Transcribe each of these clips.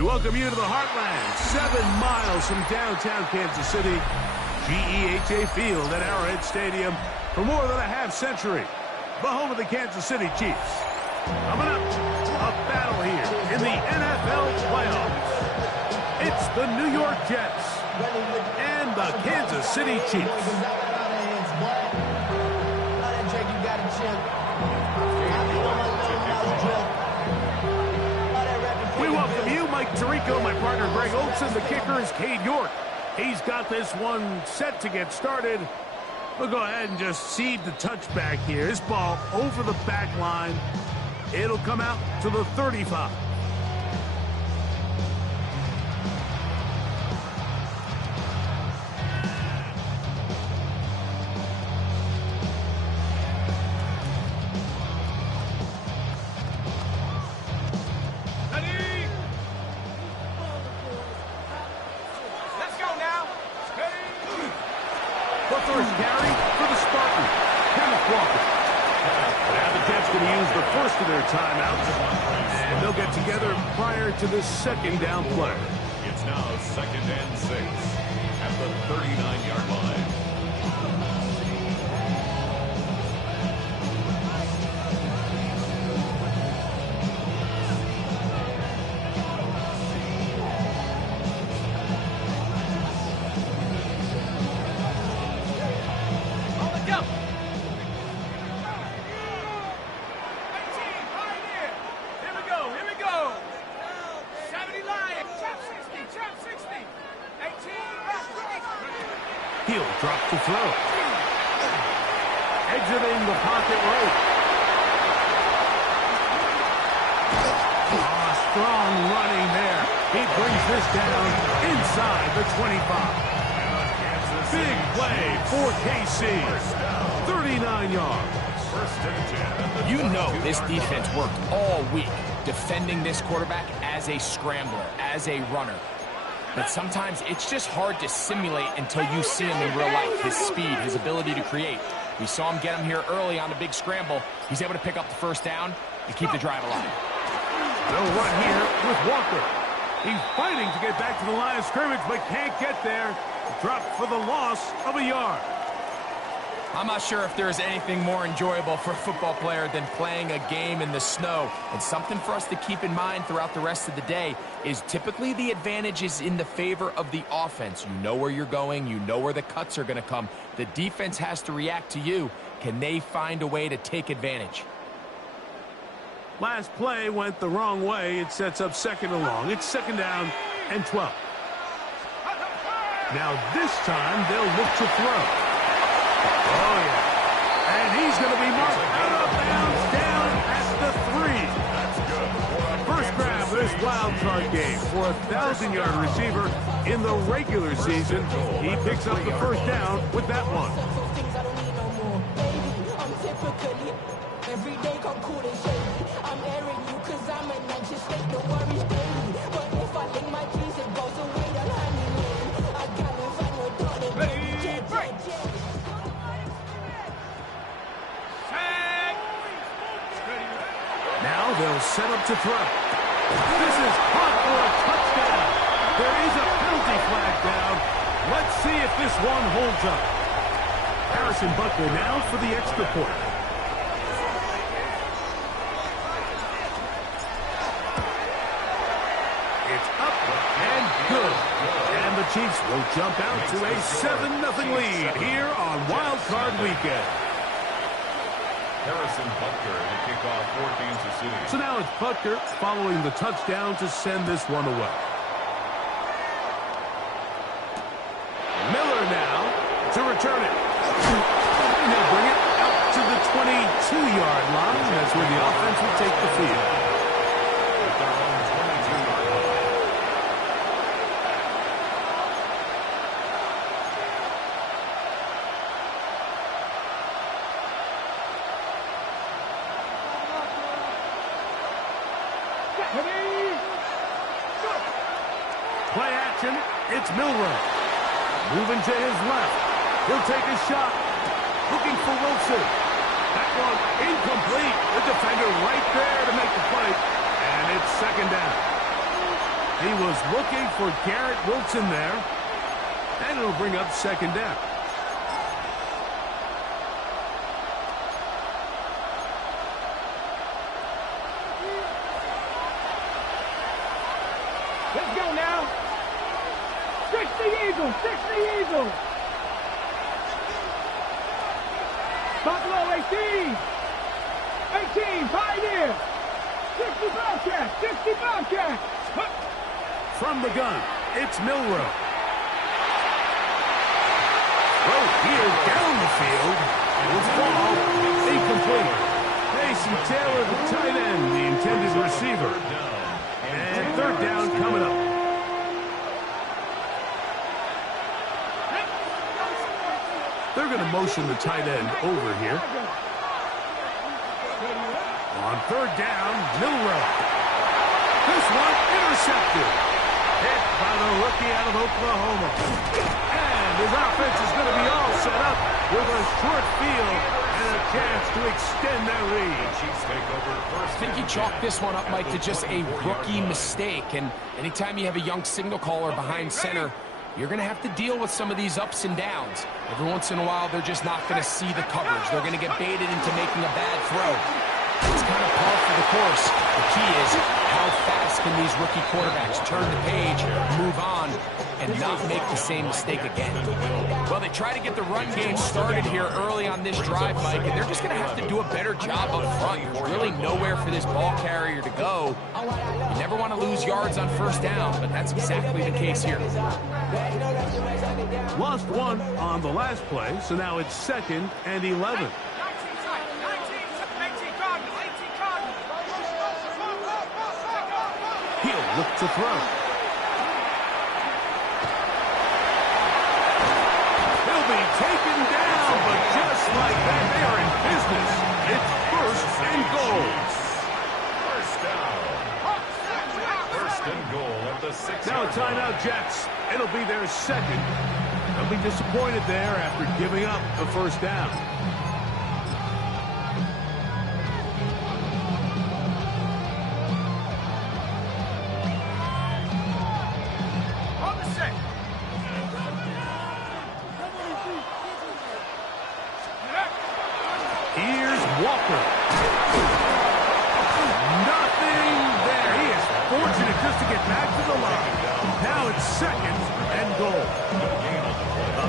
We welcome you to the Heartland, 7 miles from downtown Kansas City. GEHA Field at Arrowhead Stadium for more than a half-century. The home of the Kansas City Chiefs. Coming up, a battle here in the NFL playoffs. It's the New York Jets and the Kansas City Chiefs. We welcome you, Mike Tirico, my partner Greg Olson. The kicker is Cade York. He's got this one set to get started. We'll go ahead and just seed the touchback here. This ball over the back line. It'll come out to the 35. First carry for the Spartans, Kenneth Walker. Now the Jets going to use the first of their timeouts, and they'll get together prior to the second down play. It's now 2nd and 6 at the 39-yard line. He'll drop to throw. Exiting the pocket right. Strong running there. He brings this down inside the 25. Big play for KC. 39 yards. You know this defense worked all week defending this quarterback as a scrambler, as a runner. But sometimes it's just hard to simulate until you see him in real life. His speed, his ability to create. We saw him get him here early on a big scramble. He's able to pick up the first down and keep the drive alive. They'll run here with Walker. He's fighting to get back to the line of scrimmage, but can't get there. Dropped for the loss of a yard. I'm not sure if there's anything more enjoyable for a football player than playing a game in the snow. And something for us to keep in mind throughout the rest of the day is typically the advantage is in the favor of the offense. You know where you're going. You know where the cuts are going to come. The defense has to react to you. Can they find a way to take advantage? Last play went the wrong way. It sets up second and long. It's 2nd down and 12. Now this time they'll look to throw. Oh, yeah. And he's going to be marked out of bounds down at the 3. First grab of this wild card game for a 1,000-yard receiver in the regular season. He picks up the first down with that one. Now they'll set up to throw. This is caught for a touchdown. There is a penalty flag down. Let's see if this one holds up. Harrison Butker now for the extra point. It's up and good. And the Chiefs will jump out to a 7-0 lead here on Wild Card Weekend. Harrison Butker to kick off for Kansas City. So now it's Butker following the touchdown to send this one away. Miller now to return it. And he'll bring it out to the 22-yard line. That's where the offense will take the field. At their own 22-yard line. Play action. It's Milroe. Moving to his left. He'll take a shot. Looking for Wilson. That one incomplete. The defender right there to make the play. And it's 2nd down. He was looking for Garrett Wilson there. And it'll bring up second down. Let's go now. 60 Eagles, 60 Eagles. Buffalo 18. 18, Pioneer. 60 Bobcats, 60 Bobcats. From the gun, it's Milroe. Throw here down the field. It was ball incomplete. Mason Taylor, the tight end, the intended receiver. And third down coming up. They're going to motion the tight end over here. On third down, Milroe. This one intercepted. Hit by the rookie out of Oklahoma. And his offense is going to be all set up with a short field and a chance to extend their lead. I think he chalked this one up, Mike, to just a rookie mistake. And anytime you have a young signal caller behind center, you're going to have to deal with some of these ups and downs. Every once in a while, they're just not going to see the coverage. They're going to get baited into making a bad throw. It's kind of par for the course. The key is how fast can these rookie quarterbacks turn the page, move on, and not make the same mistake again. Well, they try to get the run game started here early on this drive, Mike, and they're just going to have to do a better job up front. There's really nowhere for this ball carrier to go. You never want to lose yards on first down, but that's exactly the case here. Lost one on the last play, so now it's 2nd and 11. He'll look to throw. He'll be taken down, but just like that, they are in business. It's 1st and goal. First and goal at the 6-yard Now a timeout, Jets. It'll be their 2nd. They'll be disappointed there after giving up the first down. Here's Walker. Nothing there. He is fortunate just to get back to the line. Now it's 2nd and goal.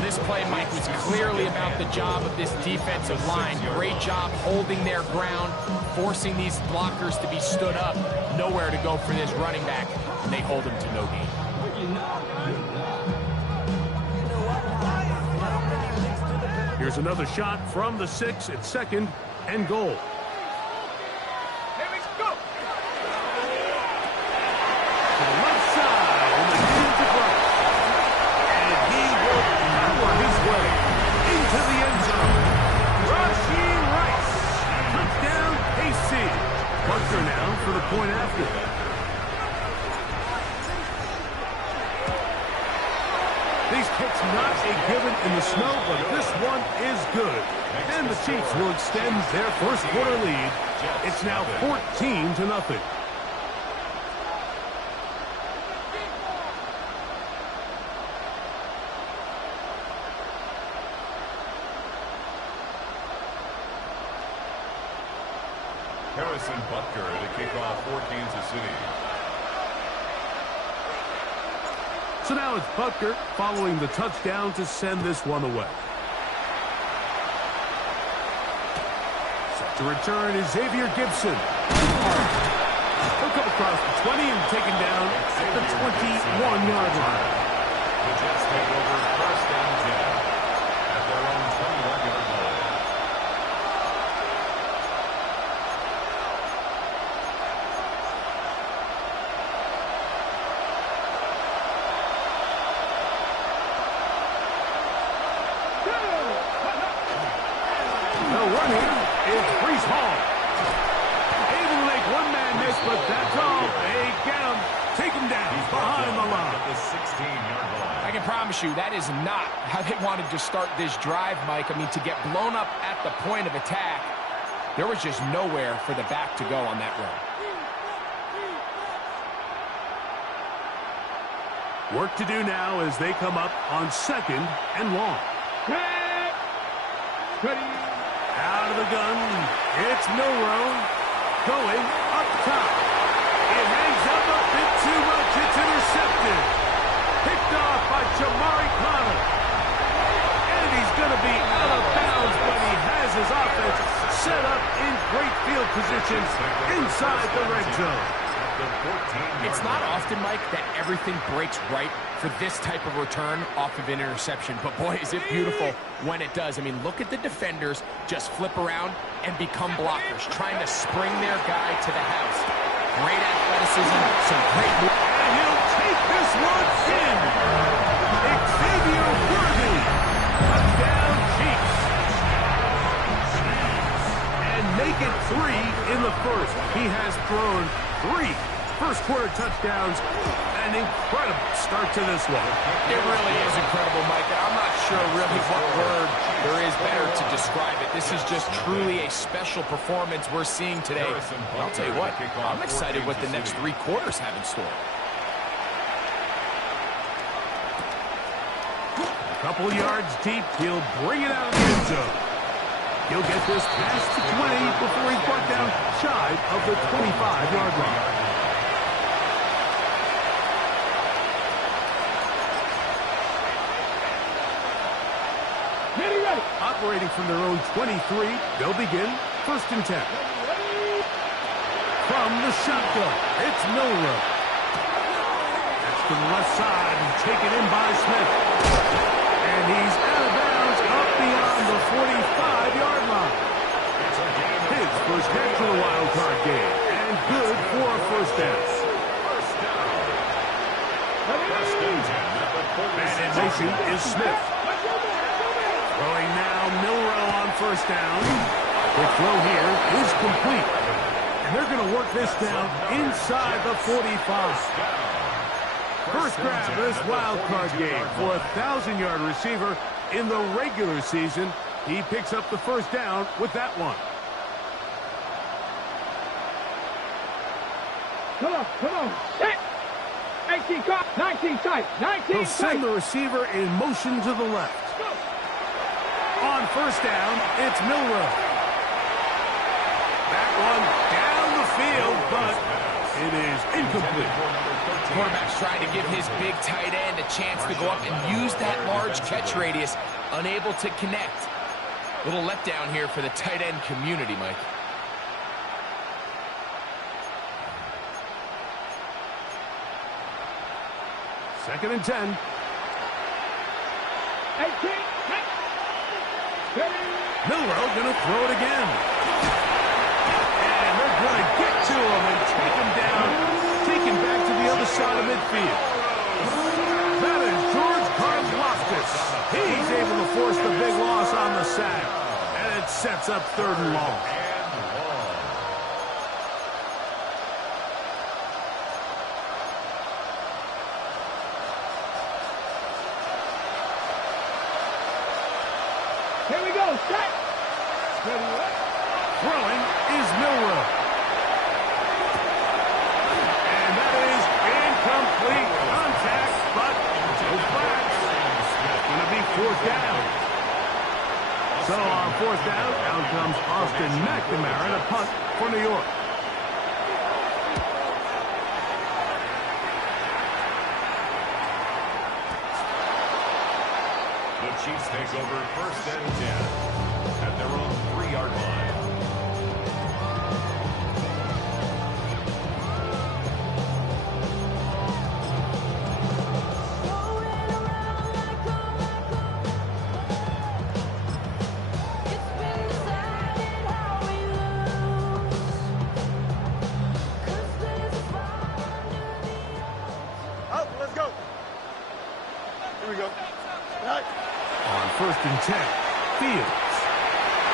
This play, Mike, was clearly about the job of this defensive line. Great job holding their ground, forcing these blockers to be stood up. Nowhere to go for this running back, and they hold him to no gain. Here's another shot from the 6 at 2nd and goal. Here we go. To the left side, and the game to Bright. And he will power his way into the end zone. Rashee Rice. Touchdown, KC. Butker now for the point after. These kicks not a given in the snow, but this one is good. And the Chiefs will extend their first quarter lead. It's now 14-0. Harrison Butker to kick off for Kansas City. So now it's Butker following the touchdown to send this one away. Set to return is Xavier Gibson. He'll come across the 20 and taken down at the 21-yard line. The Jets take over 1st and 10 at their own 21-yard line. But that's all. They get him. Take him down behind the line. At the 16-yard line. I can promise you that is not how they wanted to start this drive, Mike. I mean, to get blown up at the point of attack, there was just nowhere for the back to go on that run. Work to do now as they come up on 2nd and long. Ready. Out of the gun, it's Milroe going up top. It hangs up a bit too much. It's intercepted. Picked off by Jamari Connor. And he's going to be out of bounds, but he has his offense set up in great field position inside the red zone. It's not often, Mike, that everything breaks right for this type of return off of an interception. But, boy, is it beautiful when it does. I mean, look at the defenders just flip around and become blockers, trying to spring their guy to the house. Great athleticism, some great moves. And he'll take this one in. Xavier Worthy. Touchdown, Chiefs. And make it 3 in the first. He has thrown 3 first-quarter touchdowns. An incredible start to this one. It really is incredible, Mike. I'm not sure really what word there is better to describe it. This is just truly a special performance we're seeing today. And I'll tell you what, I'm excited what the next 3 quarters have in store. A couple yards deep, he'll bring it out of the end zone. He'll get this past the 20 before he's brought down shy of the 25-yard line. Ready. Operating from their own 23, they'll begin 1st and 10. From the shotgun, it's Milroe. That's to the left side and taken in by Smith. And he's out of bounds up beyond the 45-yard line. His first catch of the wild card game. And good for a first down. Man in motion is Smith. Throwing now, Milroe on 1st down. The throw here is complete. And they're going to work this down inside the 45. First grab of this wild card game for a 1,000-yard receiver in the regular season. He picks up the first down with that one. Come on. Set. 18 cut. 19 tight. 19 He'll send tight. the receiver in motion to the left. On 1st down, it's Milroe. That one down the field, but it is incomplete. Quarterback's trying to give his big tight end a chance to go up and use that large catch radius, unable to connect. Little letdown here for the tight end community, Mike. Second and 10. 18. Ready. Milroe going to throw it again. And they're going to get to him and take him down, take him back to the other side of midfield. That is George Karlaftis. He's able to force the big loss on the sack. And it sets up 3rd and long. Here we go. Set. Throwing is Milroe. And that is incomplete contact, but no flags. It's going to be 4th down. So on 4th down, out comes Austin McNamara to punt for New York. The Chiefs take over 1st and 10 at their own 3-yard line. Let's go. Here we go. On 1st and 10, Fields.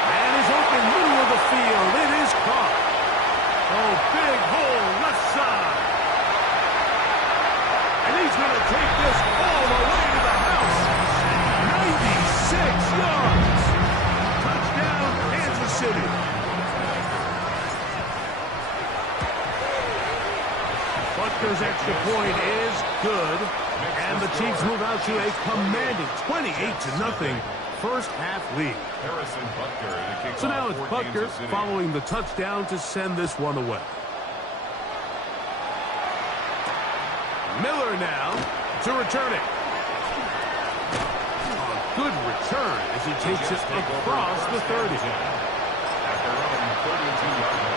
Man is open, middle of the field. It is caught. Oh, big hole, left side. And he's going to take this all the way to the house. 96 yards. Touchdown, Kansas City. Butker's extra point is good. And the Chiefs move out to a commanding 28-0 first half lead. Harrison Butker to kick So now off it's for Butker Kansas City. following the touchdown to send this one away. Miller now to return it. A good return as he takes it across the 30. At their own 32-yard line.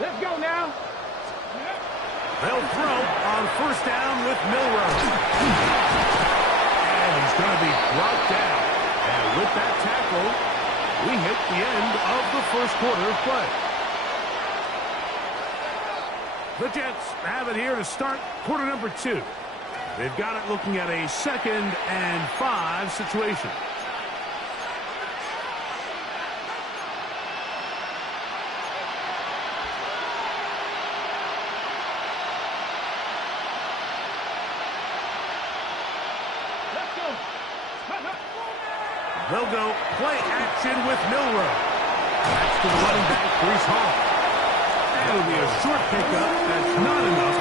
Let's go now. They'll throw on first down with Milroe. And he's going to be brought down. And with that tackle, we hit the end of the first quarter of play. The Jets have it here to start quarter number 2. They've got it looking at a 2nd and 5 situation. They'll go play action with Milroe. That's to the running back, Breece Hall. That'll be a short pickup. That's not enough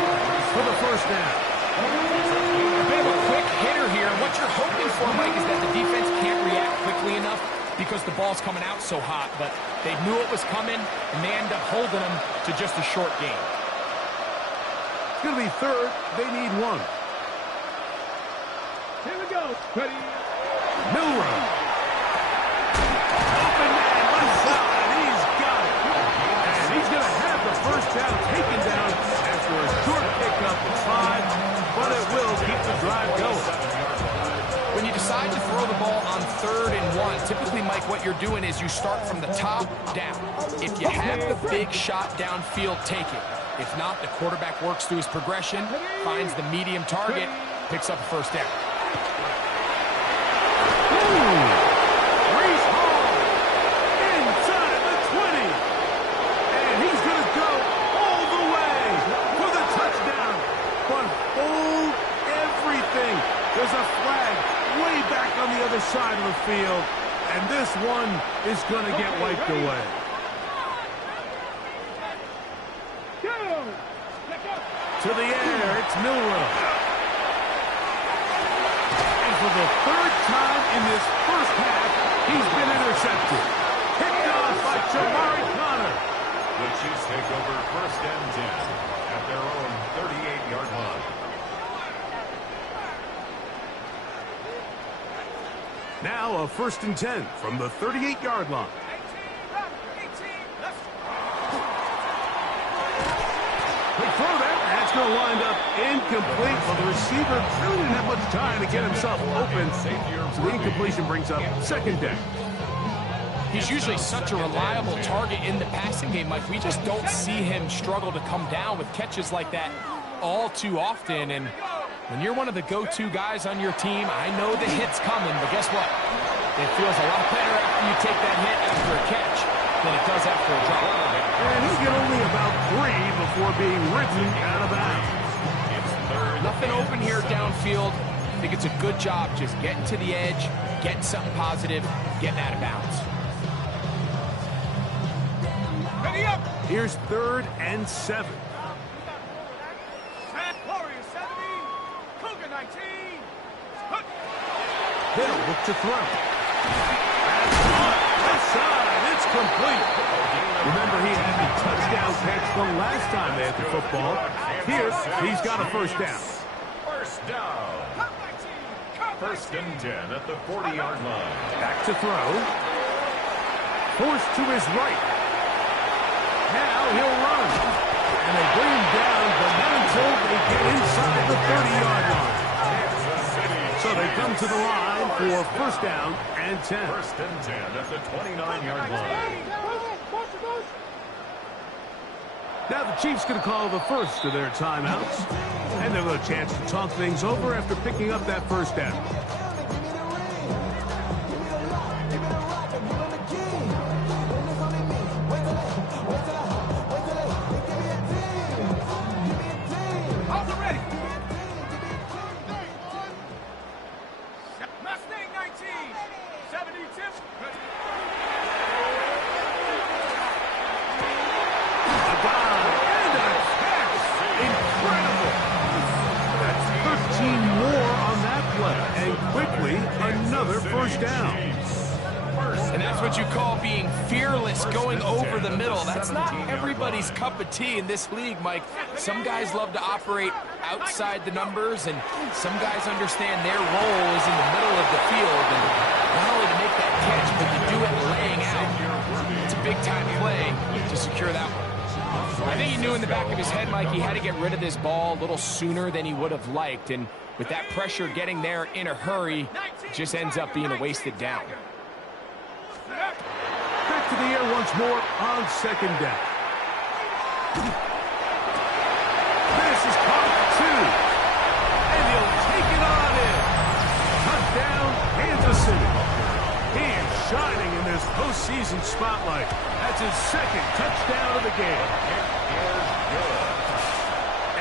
for the first down. A bit of a quick hitter here. And what you're hoping for, Mike, is that the defense can't react quickly enough because the ball's coming out so hot. But they knew it was coming, and they end up holding them to just a short gain. It's going to be 3rd. They need 1. Here we go. Ready? Milroe. Open man, left side. He's got it. And he's going to have the first down taken down after a short pickup of 5. But it will keep the drive going. When you decide to throw the ball on 3rd and 1, typically, Mike, what you're doing is you start from the top down. If you have the big shot downfield, take it. If not, the quarterback works through his progression, finds the medium target, picks up a first down. Breece Hall inside the 20. And he's going to go all the way for the touchdown. But hold everything. There's a flag way back on the other side of the field. And this one is going to get wiped away. To the air, it's Milroe. And for the 3rd time in this first half, he's been intercepted. Picked off by Jamari Connor. The Chiefs take over 1st and 10 at their own 38-yard line. Now a 1st and 10 from the 38-yard line. Quick throw there. That's going to wind up incomplete. Well, the receiver really didn't have much time to get himself open. So the incompletion brings up 2nd down. He's usually such a reliable target in the passing game, Mike. We just don't see him struggle to come down with catches like that all too often. And when you're one of the go-to guys on your team, I know the hit's coming, but guess what? It feels a lot better after you take that hit after a catch than it does after a drop. And he'll get only about 3 before being written out of bounds. Nothing open here downfield. I think it's a good job just getting to the edge, getting something positive, getting out of bounds. Ready up. Here's 3rd and 7. Warriors 70. Cougar 19. They'll look to throw. That's caught. Left side. It's complete. Remember, he had the touchdown catch the last time they had the football. Here, he's got a first down. First down. 1st and 10 at the 40-yard line. Back to throw. Forced to his right. Now he'll run. And they bring him down, but not until they get inside the 30-yard line. So they come to the line for first down and 10. 1st and 10 at the 29-yard line. Now the Chiefs going to call the first of their timeouts. And they'll have a chance to talk things over after picking up that first down. A dive and a catch. Incredible. That's 13 more on that play. And quickly, another first down. And that's what you call being fearless, going over the middle. That's not everybody's cup of tea in this league, Mike. Some guys love to operate outside the numbers, and some guys understand their role is in the middle of the field. And not only to make that catch, but to do it laying out. It's a big-time play to secure that one. I think he knew in the back of his head, Mike, he had to get rid of this ball a little sooner than he would have liked. And with that pressure getting there in a hurry, it just ends up being a wasted down. Back to the air once more on second down. This is caught 2. And he'll take it on in. Touchdown, Kansas City. He is shining in this postseason spotlight. That's his second touchdown of the game.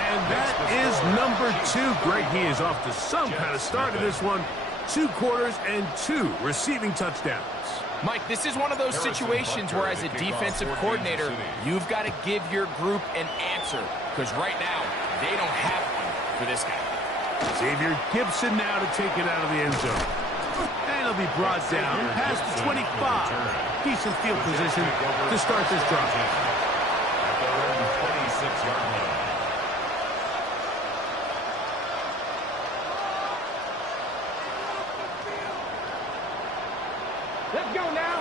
And that is number 2. Greg, he is off to some kind of start in this one. 2 quarters and 2 receiving touchdowns. Mike, this is one of those situations where as a defensive coordinator, you've got to give your group an answer, because right now, they don't have one for this guy. Xavier Gipson now to take it out of the end zone. And he'll be brought down past the 25. Decent field position to start this drive. At their own 26-yard line. Let's go now.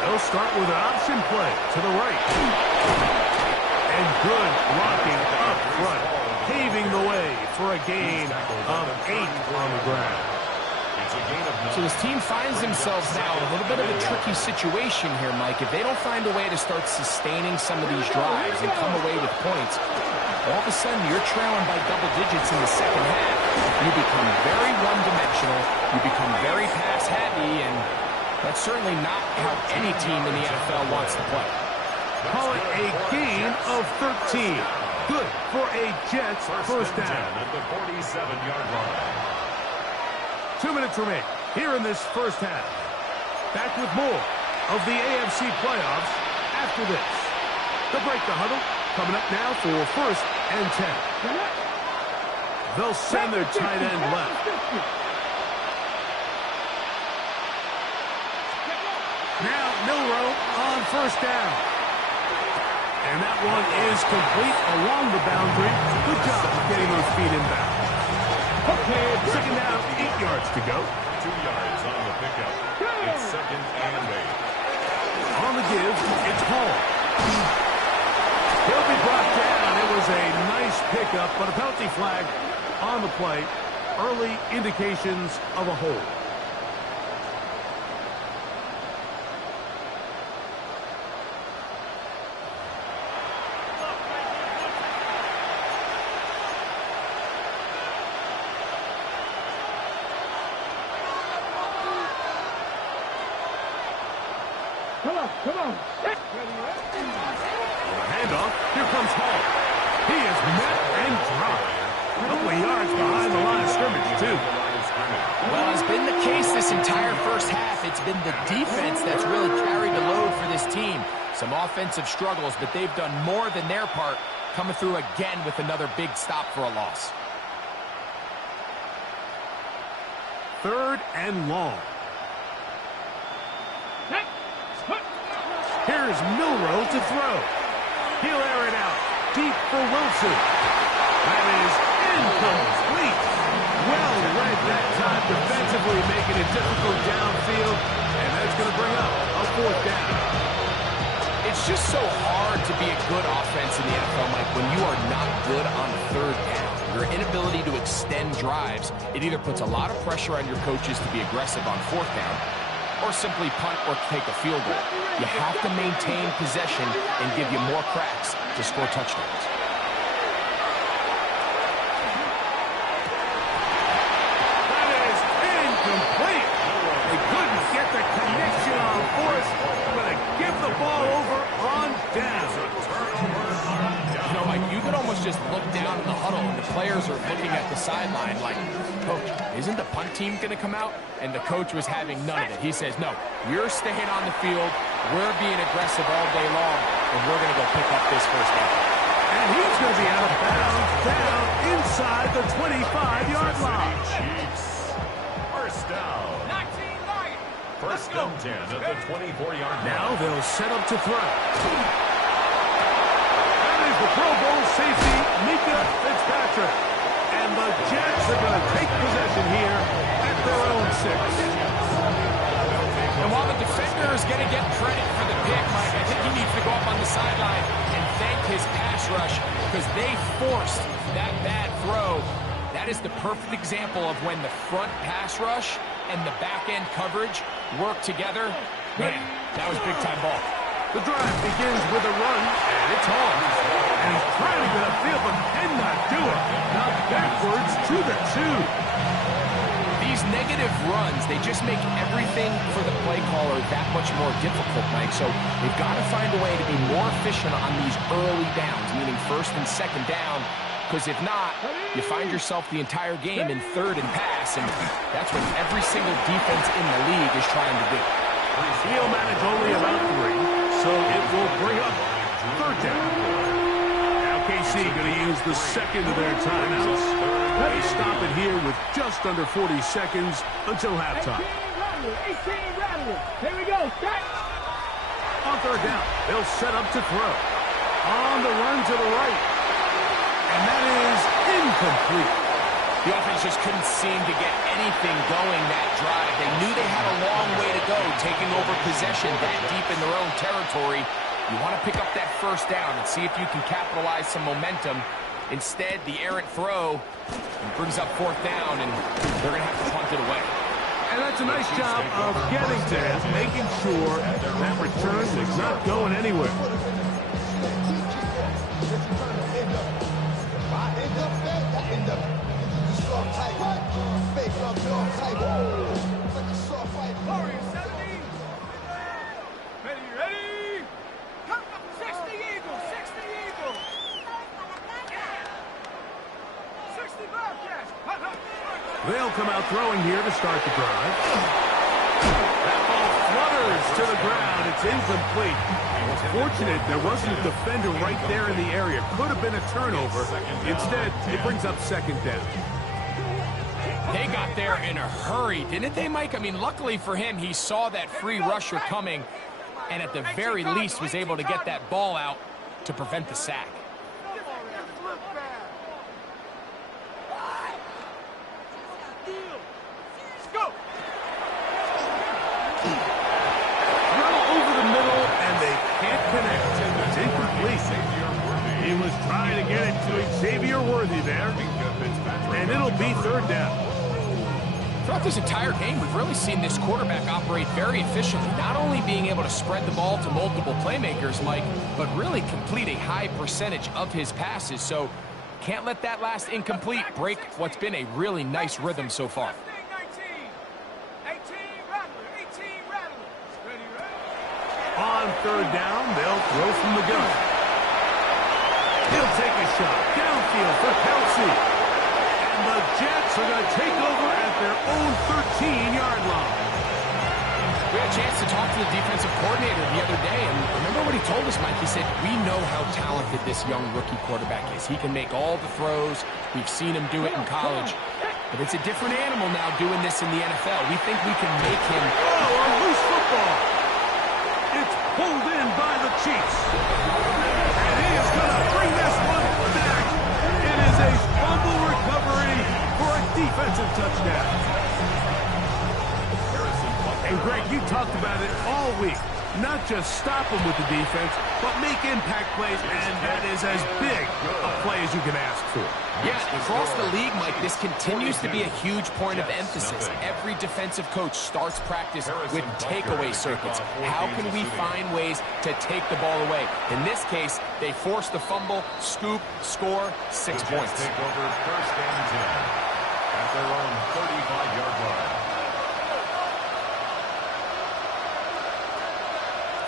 They'll start with an option play to the right. And good blocking up front, paving the way for a gain of 8 on the ground. So this team finds themselves now in a little bit of a tricky situation here, Mike. If they don't find a way to start sustaining some of these drives and come away with points, all of a sudden you're trailing by double digits in the second half. You become very one-dimensional, you become very pass-happy, and that's certainly not how any team in the NFL wants to play. Call it a gain of 13. Good for a Jets first down. At the 47-yard line. 2 minutes remain here in this first half. Back with more of the AFC playoffs after this. The break the huddle coming up now for first and 10. They'll send their tight end left. Now Milroe on first down. And that one is complete along the boundary. Good job of getting those feet inbound. Okay, second down, 8 yards to go. 2 yards on the pickup. It's second and 8. On the give, it's Hall. He'll be brought down. It was a nice pickup, but a penalty flag on the play. Early indications of a hold. Come on. Handoff. Here comes Hall. He is met and dropped. A couple of yards behind the line of scrimmage, too. Well, it's been the case this entire first half. It's been the defense that's really carried the load for this team. Some offensive struggles, but they've done more than their part, coming through again with another big stop for a loss. Third and long. Here's Milroe to throw. He'll air it out deep for Wilson. That is incomplete. Well read that time defensively, making it difficult downfield. And that's going to bring up a fourth down. It's just so hard to be a good offense in the NFL, Mike, when you are not good on third down. Your inability to extend drives, it either puts a lot of pressure on your coaches to be aggressive on fourth down, or simply punt or take a field goal. You have to maintain possession and give you more cracks to score touchdowns. That is incomplete. They couldn't get the connection on Forrest. Going to give the ball over on down. You know, Mike, you could almost just look down in the huddle and the players are looking at the sideline like, Coach, isn't the punt team going to come out, and the coach was having none of it. He says, no, you're staying on the field, we're being aggressive all day long, and we're going to go pick up this first down. And he's going to be out of bounds down inside the 25-yard line. Chiefs. First down. 19 Lions. First and 10 at the 24-yard line. Now they'll set up to throw. That is the Pro Bowl safety, Minkah Fitzpatrick. And the Jets are going to take possession here at their own 6. And while the defender is going to get credit for the pick, Mike, I think he needs to go up on the sideline and thank his pass rush because they forced that bad throw. That is the perfect example of when the front pass rush and the back-end coverage work together. Man, that was big-time ball. The drive begins with a run, and it's on. And he's trying to get upfield, but cannot do it. Now backwards to the 2. These negative runs, they just make everything for the play caller that much more difficult, Mike. So they've got to find a way to be more efficient on these early downs, meaning first and second down, because if not, you find yourself the entire game in third and pass, and that's what every single defense in the league is trying to do. He'll manage only about 3, so it will bring up third down. Now KC going to use the second of their timeouts. They stop it here with just under 40 seconds until halftime. 18 Rattler. Here we go. Set. On third down, they'll set up to throw. On the run to the right. And that is incomplete. The offense just couldn't seem to get anything going that drive. They knew they had a long way to go, taking over possession that deep in their own territory. You want to pick up that first down and see if you can capitalize some momentum. Instead, the errant throw brings up fourth down, and they're going to have to punt it away. And that's a nice job of getting to him, making sure that return was not going anywhere. Ready? Come up. 60 Eagles. 60 Eagles. 60 Bobcats. They'll come out throwing here to start the drive. That ball flutters to the ground. It's incomplete. It's fortunate there wasn't a defender right there in the area. Could have been a turnover. Instead, it brings up second down. They got there in a hurry, didn't they, Mike? I mean, luckily for him, he saw that free rusher coming, and at the very least was able to get that ball out to prevent the sack. Throw over the middle, and they can't connect. It's incomplete. He was trying to get it to Xavier Worthy there, and it'll be third down. Throughout this entire game, we've really seen this quarterback operate very efficiently, not only being able to spread the ball to multiple playmakers, Mike, but really complete a high percentage of his passes. So can't let that last incomplete break what's been a really nice rhythm so far. 18 Rattler. Ready? On third down, they'll throw from the gun. He'll take a shot downfield for Kelsey. And the Jets are going to take over at their own 13-yard line. We had a chance to talk to the defensive coordinator the other day, and remember what he told us, Mike? He said, we know how talented this young rookie quarterback is. He can make all the throws. We've seen him do it in college. But it's a different animal now doing this in the NFL. We think we can make him... Oh, a loose football. It's pulled in by the Chiefs. And he is going to bring this one back. It is a fumble recovery for a defensive touchdown. And Greg, you talked about it all week. Not just stop them with the defense, but make impact plays, and that is as big a play as you can ask for. Yeah, across the league, Mike, this continues to be a huge point of emphasis. Every defensive coach starts practice with takeaway circuits. How can we find ways to take the ball away? In this case, they force the fumble, scoop, score, 6 points. Take over first and 10 at their own 35-yard line.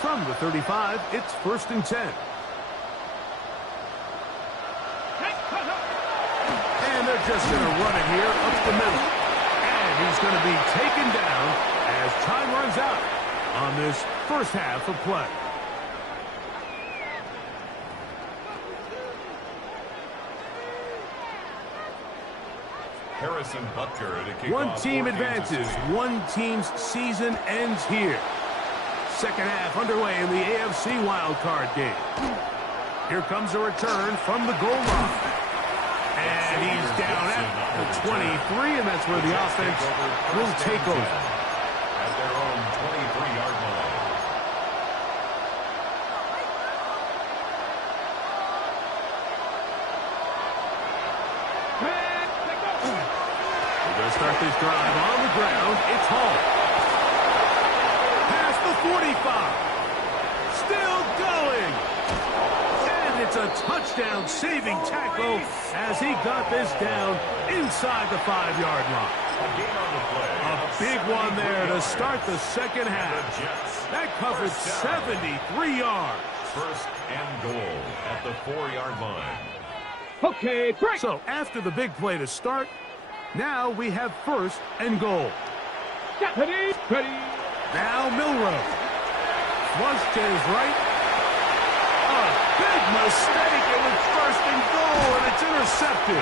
From the 35, it's first and 10. And they're just going to run it here up the middle. And he's going to be taken down as time runs out on this first half of play. Harrison Butker to kick One off team for Kansas advances. City. One team's season ends here. Second half underway in the AFC wildcard game. Here comes a return from the goal line. And he's down at the 23, and that's where the offense will take over. At their own 23-yard line. We're going to start this drive on the ground. It's Hall. Past the 45. Still going. And it's a touchdown-saving tackle as he got this down inside the 5-yard line. A big one there to start the second half. That covered 73 yards. First and goal at the 4-yard line. Okay, break. So after the big play to start, now we have first and goal. Ready, ready. Now Milrow. Flush to his right. A big mistake. It was first and goal, and it's intercepted.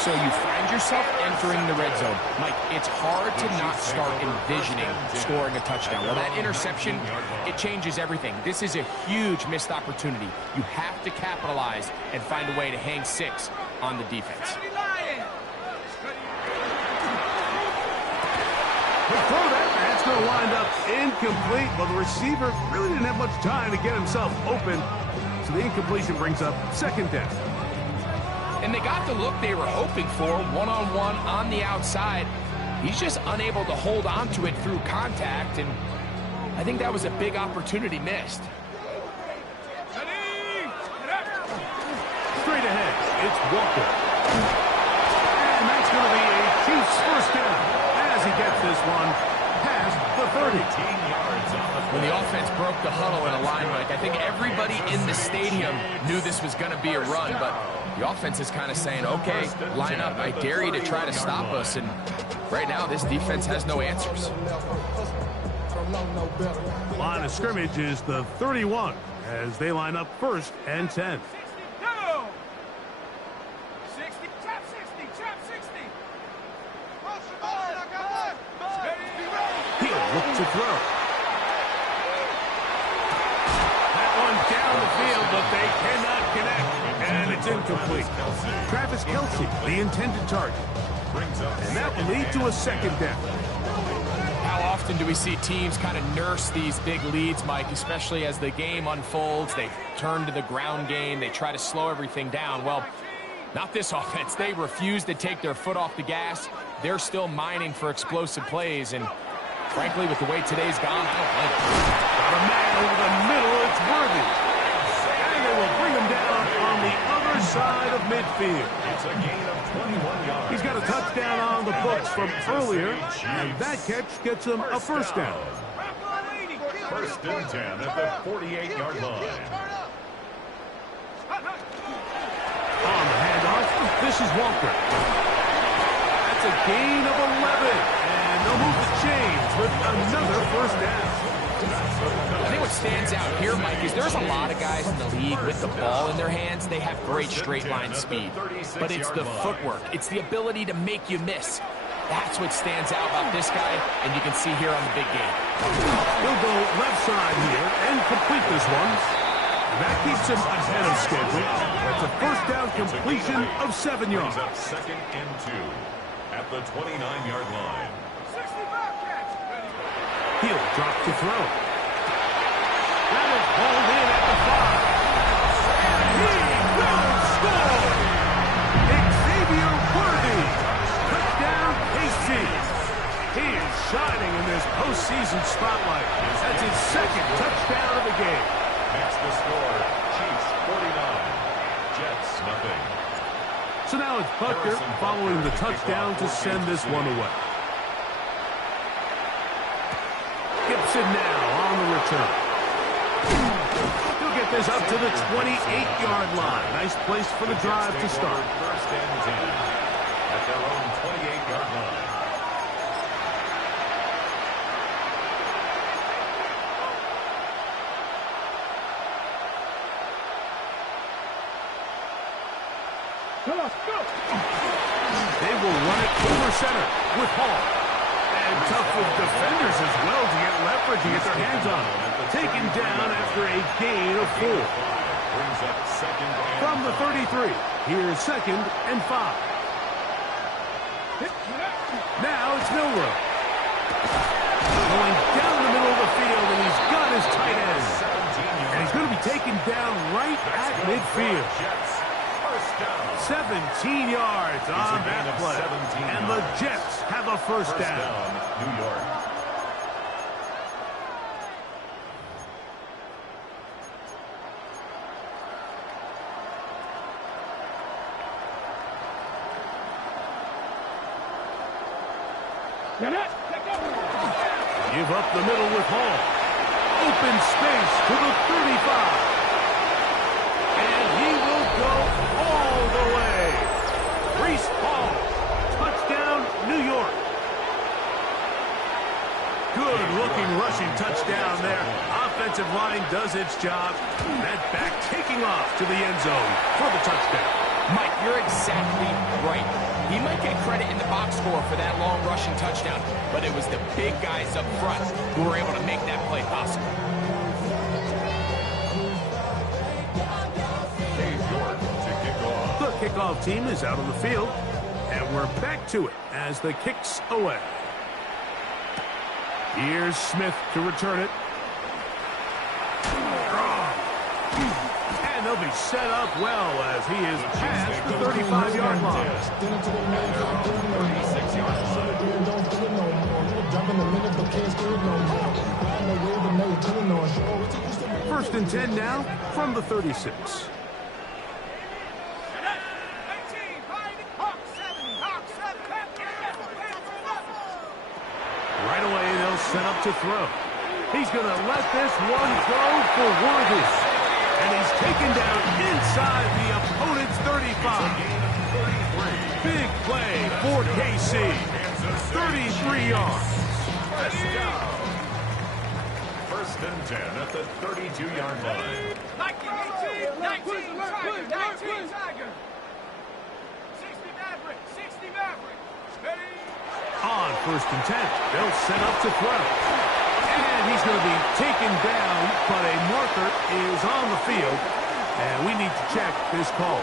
So you find yourself entering the red zone. Mike, it's hard to not start envisioning scoring a touchdown. Well, that interception, it changes everything. This is a huge missed opportunity. You have to capitalize and find a way to hang 6 on the defense. The throw that's going to wind up incomplete. Well, the receiver really didn't have much time to get himself open. So the incompletion brings up second down. And they got the look they were hoping for, one-on-one on the outside. He's just unable to hold on to it through contact, and I think that was a big opportunity missed. Straight ahead, it's Walker. And that's going to be a Chiefs first down as he gets this one past the 30. When the offense broke the huddle in a line, Mike, I think everybody in the stadium knew this was going to be a run, but the offense is kind of saying, okay, line up. I dare you to try to stop us. And right now, this defense has no answers. Line of scrimmage is the 31 as they line up first and 10. Go. 60, trap 60, trap 60. He'll look to throw. That one down the field, but they cannot connect. And it's incomplete. Travis Kelce, the intended target. And that will lead to a second down. How often do we see teams kind of nurse these big leads, Mike, especially as the game unfolds? They turn to the ground game. They try to slow everything down. Well, not this offense. They refuse to take their foot off the gas. They're still mining for explosive plays. And frankly, with the way today's gone, I don't like it. Got a man over the middle. It's Worthy. And they will bring him down on the other side of midfield. It's a gain of 21 yards. He's got a touchdown on the books from earlier, and that catch gets him a first down. First and 10 at the 48-yard line. On the handoff, this is Walker. That's a gain of 11, and they'll move the chains with another first down. I think what stands out here, Mike, is there's a lot of guys in the league with the ball in their hands. They have great straight line speed, but it's the footwork. It's the ability to make you miss. That's what stands out about this guy, and you can see here on the big game. He'll go left side here and complete this one. That keeps him ahead of schedule. That's a first down completion of 7 yards. Up second and 2 at the 29-yard line. He'll drop to throw. That is hauled in at the 5. He will score! Xavier Worthy. Touchdown, KC. He is shining in this postseason spotlight. That's his second touchdown of the game. That's the score. Chiefs 49. Jets nothing. So now it's Butker following the touchdown to send this one away. Gibson now on the return. He'll get this up to the 28-yard line. Nice place for the drive to start. First and 10 at their own 28-yard line. Come on, go. They will run it over center with Hall. And tough with defenders as well to get leverage to get their hands on him. Taken down after a gain of 4. Brings up second and From the 33, here's 2nd and 5. Now it's Milroe. Going down the middle of the field, and he's got his tight end. 17 yards. And he's going to be taken down right at midfield. Jets. First down. 17 yards on gain that of play. 17 And the yards. Jets have a first down. New York. Get it. Take over. Give up the middle with Hall. Open space to the 35. And he will go all the way. Breece Hall. Touchdown, New York. Good looking rushing touchdown there. Offensive line does its job. That back taking off to the end zone for the touchdown. Mike, you're exactly right. He might get credit in the box score for that long rushing touchdown, but it was the big guys up front who were able to make that play possible. Dave York to kick off. The kickoff team is out on the field, and we're back to it as the kick's away. Here's Smith to return it. And they'll be set up well as he is past the 35-yard line. 36 yards. First and 10 now from the 36. Right away, they'll set up to throw. He's going to let this one go for Worthy. And he's taken down inside the opponent's 35. Big play for KC. 33 yards. First and 10 at the 32-yard line. 19, 19, Tiger. 60 Maverick, 60 Maverick. Ready? On first and 10, they'll set up to throw. And he's going to be taken down, but a marker is on the field. And we need to check this call.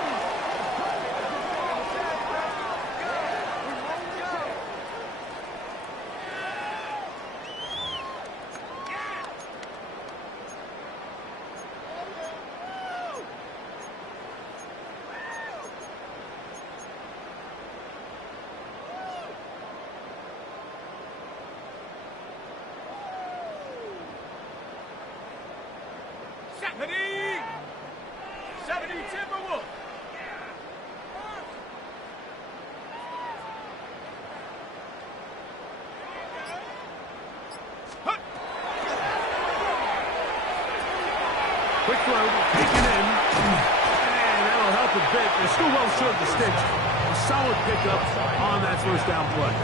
Timberwolf. Quick throw, taken in. And that'll help a bit. They're still well short of the sticks. A solid pickup on that first down play.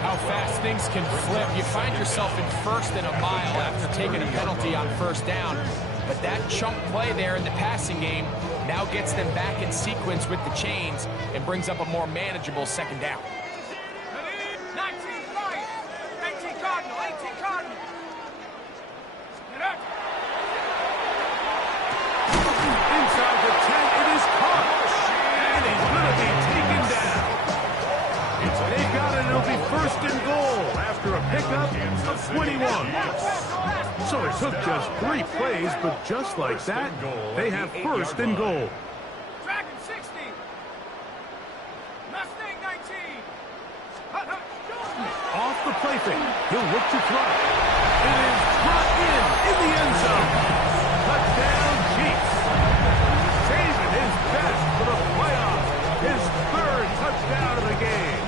How fast things can flip. You find yourself in first and a mile after taking a penalty on first down. But that chunk play there in the passing game now gets them back in sequence with the chains and brings up a more manageable second down. 19 Lions, 18 Cardinal, 18 Cardinal. Get up. Inside the 10, it is caught. And he's going to be taken down. They've got it. It'll be first and goal after a pickup of 21. So it took just 3 plays, but just like that, they have first and goal. Dragon 60. Mustang 19. Off the play fake, he'll look to throw. It is brought in the end zone. Touchdown, Chiefs. Saving his best for the playoffs. His 3rd touchdown of the game.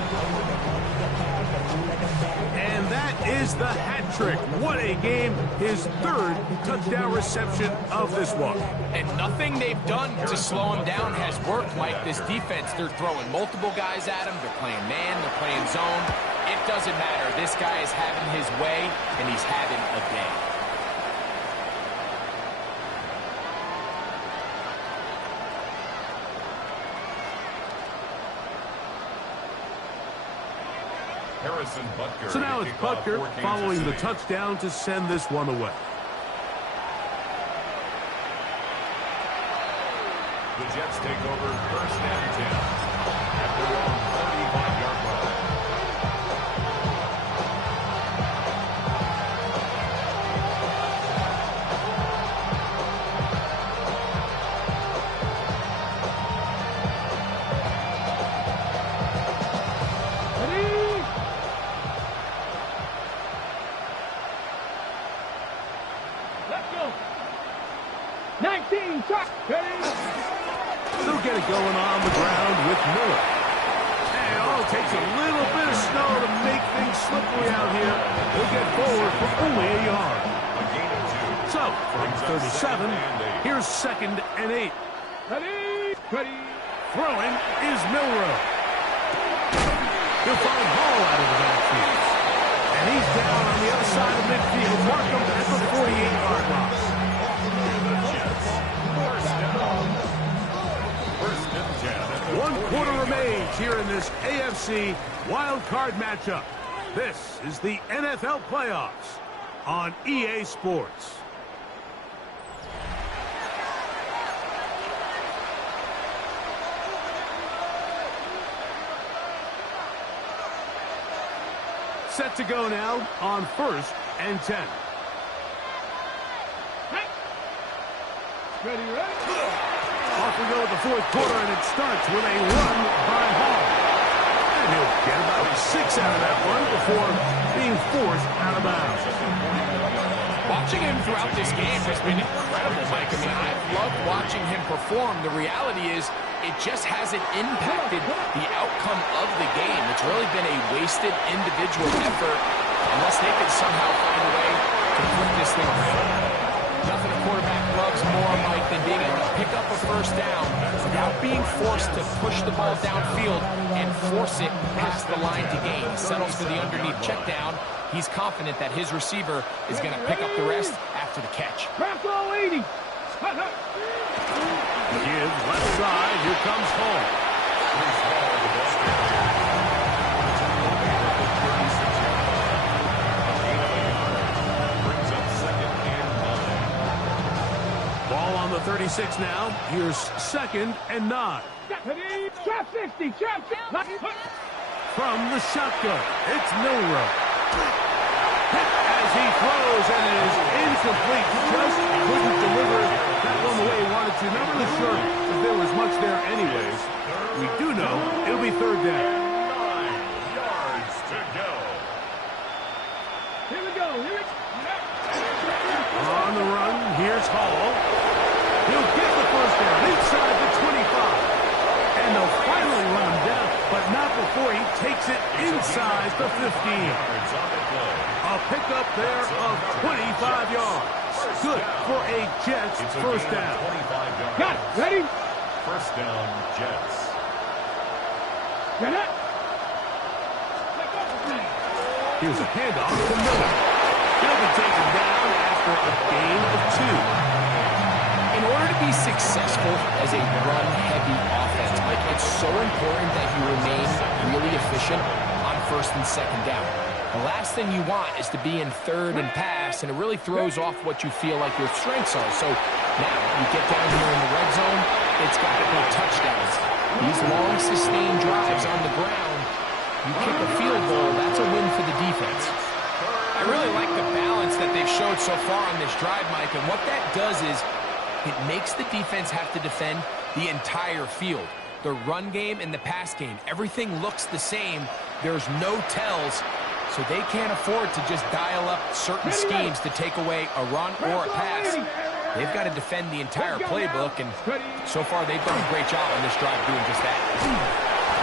And that is the hat trick. What a game. His 3rd touchdown reception of this one. And nothing they've done to slow him down has worked, Mike. This defense, they're throwing multiple guys at him. They're playing man, they're playing zone. It doesn't matter. This guy is having his way, and he's having a day. Harrison Butker. So now it's Butker following the touchdown to send this one away. The Jets take over first and 10 at their own 35-yard line. Ready? Let's go. 19, start. Ready? They'll get it going on the ground with Miller. And all it takes a little bit of snow to make things slippery out here. He'll get forward for only a yard. A gain of 2. So, from 37, here's 2nd and 8. Ready? Ready? Throwing is Milroe. He'll find Hall out of the backfield. And he's down on the other side of midfield. Markham at the 48-yard line. One quarter remains here in this AFC wild card matchup. This is the NFL playoffs on EA Sports. Set to go now on 1st and 10. Ready, ready? Off we go with the 4th quarter, and it starts with a run by Hall. And he'll get about 6 out of that one before being forced out of bounds. Watching him throughout this game has been incredible, Mike. I mean, I've loved watching him perform. The reality is it just hasn't impacted the outcome of the game. It's really been a wasted individual effort unless they can somehow find a way to flip this thing around. Nothing a quarterback loves more, Mike, than being able to pick up a first down without being forced to push the ball downfield and force it past the line to gain. He settles for the underneath check down. He's confident that his receiver is going to pick up the rest after the catch. Craft all 80. Gibbs left side. Here comes Hall. Brings up 2nd and 9. Ball on the 36 now. Here's 2nd and 9. Ready? Trap 50. Trap 50. From the shotgun, it's Milroe. Hit as he throws, and it is incomplete. Just couldn't deliver that one the way he wanted to. Not really sure if there was much there anyways. We do know it'll be 3rd down. 9 yards to go. Here we go. Here we go. On the run, here's Hall. He'll get the first down inside the 25. And they'll finally run him down, but not before he takes it inside the 15. A pickup there of 25 yards. Good for a Jets first down. Got it. Ready? First down, Jets. Get it. Here's a handoff to Miller. He'll be taken down after a gain of 2. In order to be successful as a run-heavy offense, Mike, it's so important that you remain really efficient on 1st and 2nd down. The last thing you want is to be in 3rd and pass, and it really throws off what you feel like your strengths are. So now you get down here in the red zone, it's got to go touchdowns. These long, sustained drives on the ground, you kick a field goal, that's a win for the defense. I really like the balance that they've showed so far on this drive, Mike, and what that does is it makes the defense have to defend the entire field. The run game and the pass game, everything looks the same. There's no tells, so they can't afford to just dial up certain schemes to take away a run or a pass. They've got to defend the entire playbook, and so far they've done a great job on this drive doing just that.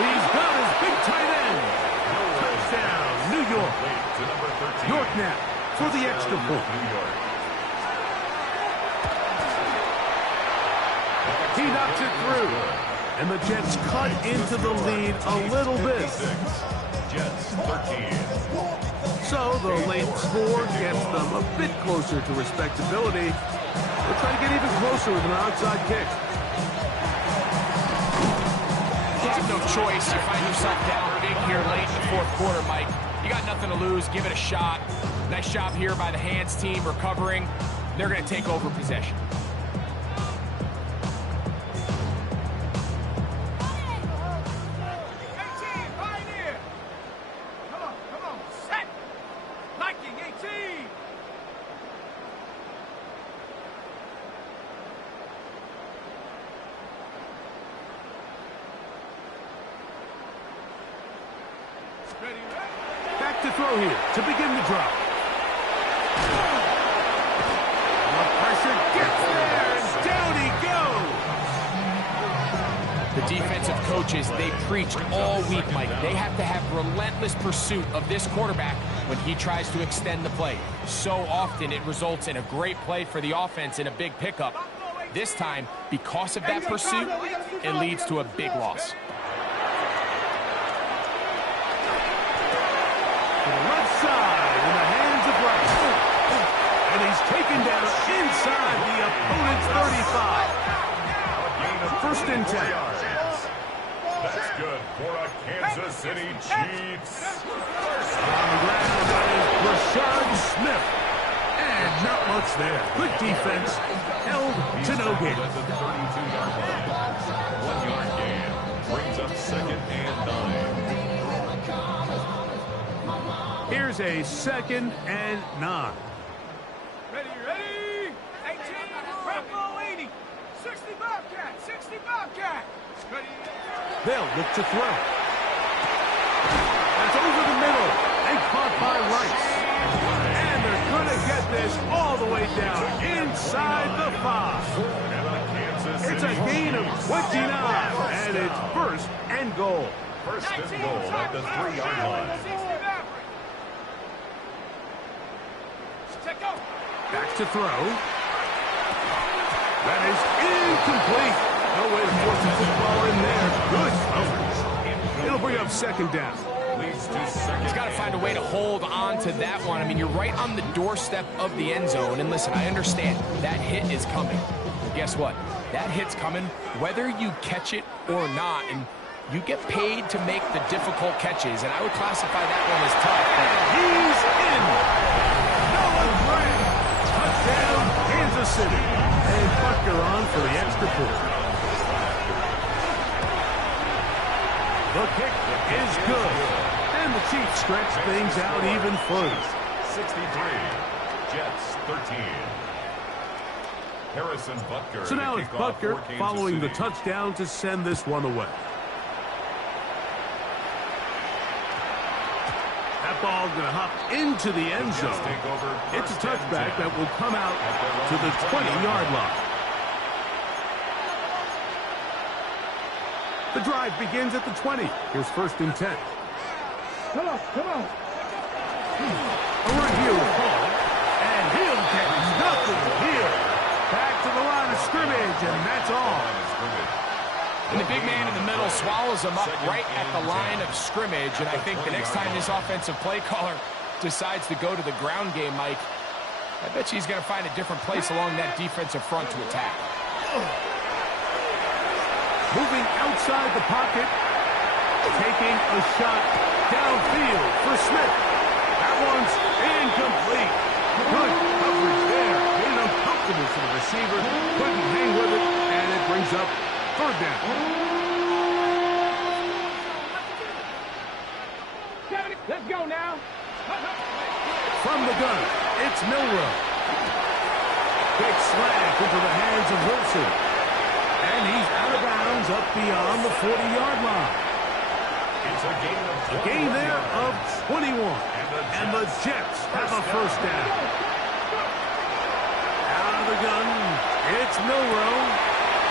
He's got his big tight end. Touchdown, New York. York now for the extra point. He knocks it through. And the Jets cut into the lead a little bit. Jets 13. So the late score gets them a bit closer to respectability. They'll try to get even closer with an onside kick. You have no choice. You find yourself down big here late in the 4th quarter, Mike. You got nothing to lose. Give it a shot. Nice job here by the hands team recovering. They're going to take over possession. Back to throw here to begin the drive. The pressure gets there, and down he goes. The defensive coaches, they preach all week, Mike. They have to have relentless pursuit of this quarterback when he tries to extend the play. So often it results in a great play for the offense and a big pickup. This time, because of that pursuit, it leads to a big loss. Left side in the hands of Rice. And he's taken down inside the opponent's 35. First and 10. That's good for a Kansas City Chiefs. On the ground, that is Rashard Smith. And not much there. Good defense. Held to no gain. At the 32-yard line. 1-yard gain. Brings up 2nd and 9. Here's a 2nd and 9. Ready? 18, Bravo 80, 60 Bobcat, 60 Bobcat. Ready? They'll look to throw. That's over the middle and caught by Rice. And they're going to get this all the way down inside the 5. It's a gain of 29, and it's first and goal. First and goal at the 3-yard line. Back to throw. That is incomplete. No way to force the football in there. Good coverage. It'll bring up 2nd down. Leads to 2nd. He's got to find a way to hold on to that one. I mean, you're right on the doorstep of the end zone. And listen, I understand that hit is coming. But guess what? That hit's coming whether you catch it or not. And you get paid to make the difficult catches. And I would classify that one as tough. He's in. Noah Gray. Touchdown, Kansas City. And Butker on for the extra point. The kick is good. And the Chiefs stretch things out even further. 63. Jets 13. Harrison Butker. So now it's Butker following the touchdown to send this one away. That ball going to hop into the end zone. It's a touchback that will come out to the 20-yard line. The drive begins at the 20. Here's 1st and 10. Come on. A run here with Paul. And he'll get nothing here. Back to the line of scrimmage, and that's all. And the big man in the middle swallows him up right at the line of scrimmage. And I think the next time this offensive play caller decides to go to the ground game, Mike, I bet you he's going to find a different place along that defensive front to attack. Moving outside the pocket. Taking a shot downfield for Smith. That one's incomplete. Good coverage there. Made it uncomfortable for the receiver. Couldn't hang with it, and it brings up 3rd down. Let's go now. From the gun, it's Milroe. Big slant into the hands of Wilson. And he's out of bounds up beyond the 40-yard line. It's a gain there of 21. And the Jets have a 1st down. Out of the gun, it's Milroe.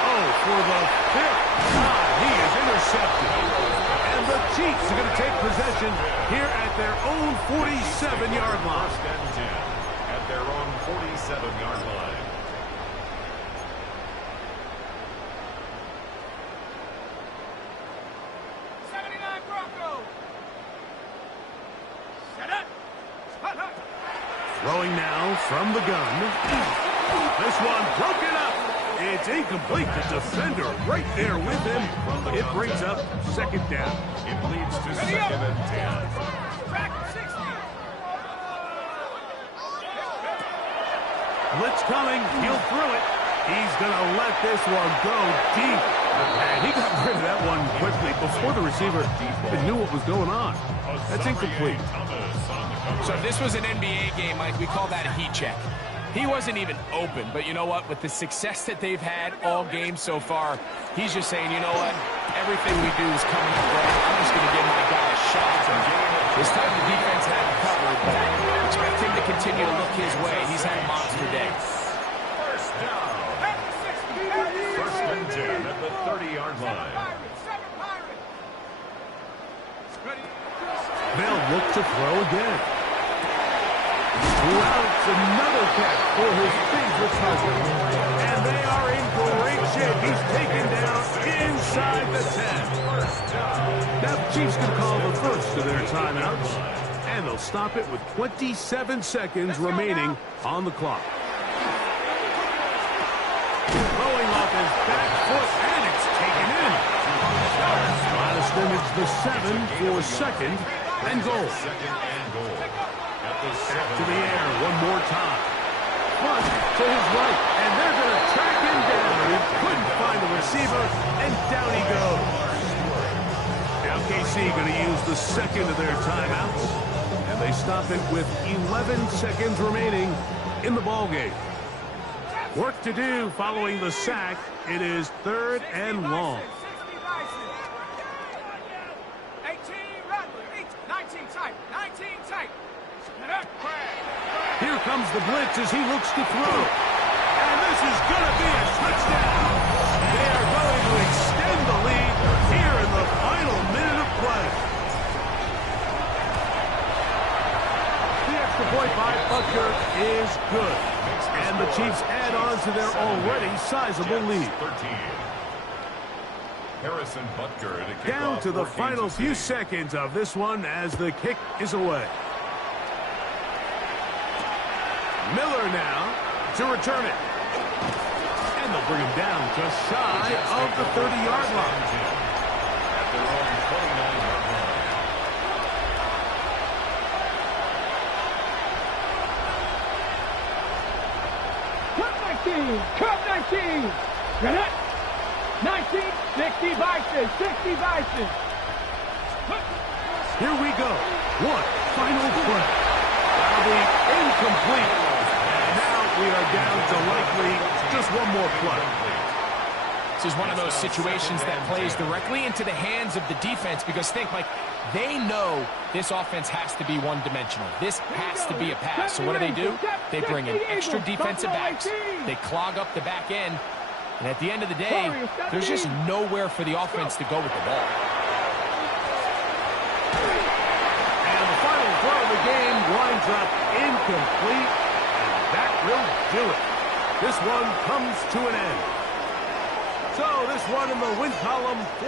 Oh, for the 5th time, he is intercepted. And the Chiefs are going to take possession here at their own 47-yard line. 1st and 10 at their own 47-yard line. Throwing now from the gun. This one broken up. It's incomplete. The defender right there with him. It brings up 2nd down. It leads to 2nd and 10. Track 60. Blitz coming. He'll throw it. He's going to let this one go deep. And he got rid of that one quickly before the receiver even knew what was going on. That's incomplete. So if this was an NBA game, Mike, we call that a heat check. He wasn't even open, but you know what? With the success that they've had all game so far, he's just saying, you know what? Everything we do is coming up right. I'm just going to give my guy a shot. This time the defense had him covered, but expect him to continue to look his way. He's had a monster day. First down. First and 10 at the 30-yard line. They'll look to throw again. Routes another catch for his favorite cousin. And they are in great shape. He's taken down inside the 10. Now the Chiefs can call the first of their timeouts. And they'll stop it with 27 seconds remaining on the clock. Throwing off his back foot, and it's taken in. Line of scrimmage the 7 for second and goal. Second and goal. At the 7. To the air one more time. Front to his right, and they're going to track him down. He couldn't find the receiver, and down he goes. Now KC going to use the second of their timeouts, and they stop it with 11 seconds remaining in the ballgame. Work to do following the sack. It is third and long. 18, run. 19 tight. 19 tight. Here comes the blitz as he looks to throw. And this is going to be a touchdown. They are going to extend the lead here in the final minute of play. The extra point by Butker is good. And the Chiefs add on to their already sizable lead. 13. Harrison Butker to kick Down off to the for final Kansas few City. seconds of this one as the kick is away. Miller now to return it. And they'll bring him down just shy of the 30-yard line. At their own 29-yard line. Cut 19. Get it. 19, 60 Bison, 60 Bison. Here we go. One final play. That'll be incomplete. And now we are down to likely just one more play. This is one of those situations that plays directly into the hands of the defense because think, Mike, they know this offense has to be one-dimensional. This has to be a pass. So what do? They bring in extra defensive backs. They clog up the back end. And at the end of the day, there's just nowhere for the offense to go with the ball. And the final throw of the game winds up incomplete. And that will do it. This one comes to an end. So this one in the win column